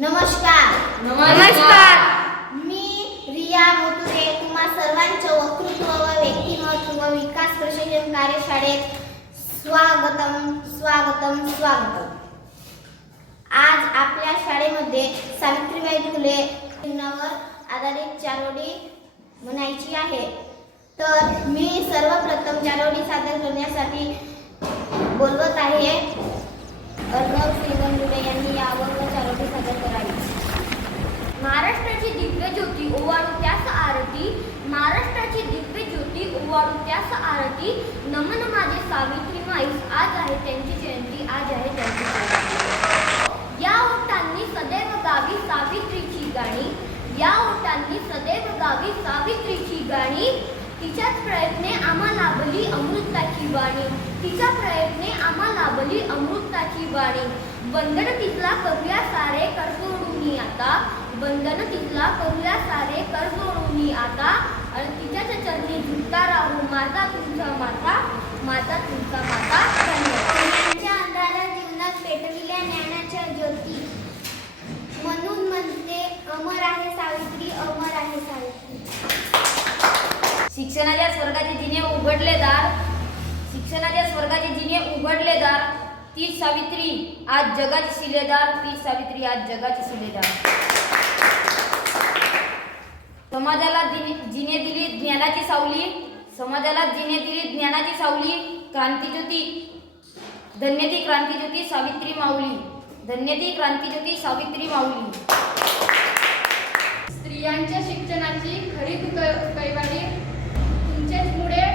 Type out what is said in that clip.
नमस्कार. नमस्कार. मी रिया मोतुरे. तुम्हा सर्वांचं वक्तृत्व व व्यक्तिमत्व व विकास प्रशिक्षण कार्यशाळेत स्वागतम स्वागतम स्वागतम. आज आपल्या शाळेमध्ये सावित्रीबाई फुले जीवनावर आधारित चारोडी म्हणायची आहे. तर मी सर्वप्रथम चारोडी सादर करण्यासाठी बोलवत महाराष्ट्राची दिव्य ज्योती ओवाळू त्यास आरती. महाराष्ट्राची दिव्य ज्योती ओवाळू त्यास आरती. नमन माझे सावित्री माईस आज आहे त्यांची जयंती आज आहे त्यांची जयंती या ओटांनी सदैव गावी सावित्रीची गाणी. या ओटांनी सदैव गावी सावित्रीची गाणी. तिच्याच प्रयत्ने आम्हा लाभली अमृताची वाणी. तिच्या प्रयत्ने आम्हा लाभली अमृताची वाणी. बंधन तिथला करूया सारे कर आता. बंधन तिथला करूया सारे कर जोडून आता. आणि तिच्याच चरणी झुकता राहू. माता तुमचा माता माता तुमचा माता. धन्यवाद. ज्ञानाच्या अंधारा जीवनात पेटविल्या ज्ञानाच्या ज्योती. म्हणून म्हणते अमर आहे सावित्री अमर आहे सावित्री. शिक्षणाच्या स्वर्गाचे जिने उघडले दार. शिक्षणाच्या स्वर्गाचे जिने उघडले दार. तीच सावित्री आज जगाची शिलेदार तीच सावित्री आज जगाची शिलेदार. समाजाला दिने- जिने दिली ज्ञानाची सावली. समाजाला जिने दिली ज्ञानाची सावली क्रांतीज्योती धन्यती क्रांतीज्योती सावित्री माऊली. धन्यती क्रांतीज्योती सावित्री माऊली. स्त्रियांच्या शिक्षणाची खरी कैवारी तुमच्याच मुळे